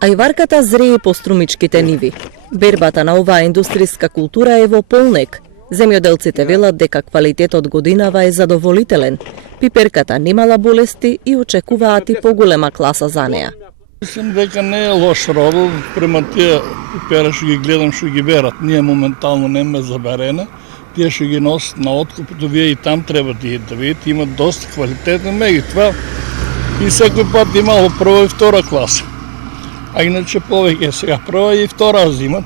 Ајварката зрее по струмичките ниви. Бербата на оваа индустријска култура е во полнек. Земјоделците велат дека квалитетот годинава е задоволителен. Пиперката немала болести и очекуваат и поголема класа за неа. Мислам дека не е лош родот, према тие пипера што ги гледам што ги берат. Ние моментално нема забарена. Тие што ги носат на откуп, вие и там треба да видите, имат доста квалитетни меѓутоа и секој пат имало прва и втора класа. А иначе повеќе сега прва и втора зимат,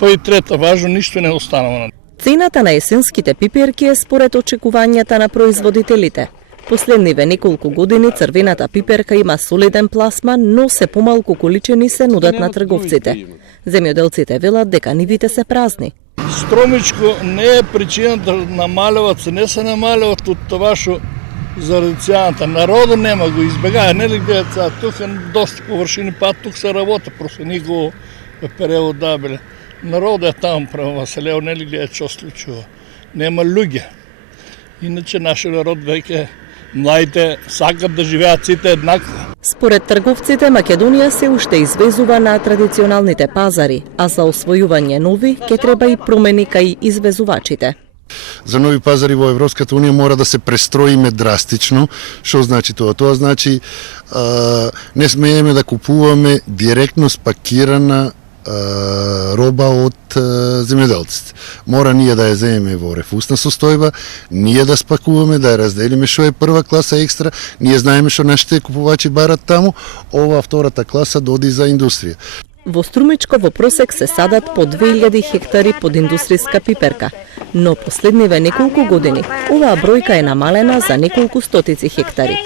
па и трета, важно ништо не останало. Цената на есенските пиперки е според очекувањата на производителите. Последниве неколку години црвената пиперка има солиден пласман, но се помалку количини се нудат на трговците. Земјоделците велат дека нивите се празни. Стромичко не е причина да намалуват, не се намалуват од това што заради цената. Народот нема го избегава, нели гледат, тука доста површини, па тук се работи, просто никого перевод дабеле. Народот е таму према Василево, нели гледат што случува. Нема луѓе. Иначе нашиот народ веќе младите сакат да живеат сите еднакво. Според трговците, Македонија се уште извезува на традиционалните пазари, а за освојување нови ќе треба и промени кај извезувачите. За нови пазари во Европската Унија мора да се престроиме драстично. Што значи тоа? Тоа значи не смееме да купуваме директно спакирана роба од земјоделците. Мора ние да ја земеме во рефусна состојба, ние да спакуваме, да ја разделиме што е прва класа екстра, ние знаеме што нашите купувачи барат таму, ова втората класа доди за индустрија. Во Струмичко во просек се садат по 2000 хектари под индустријска пиперка, но последниве неколку години оваа бројка е намалена за неколку стотици хектари.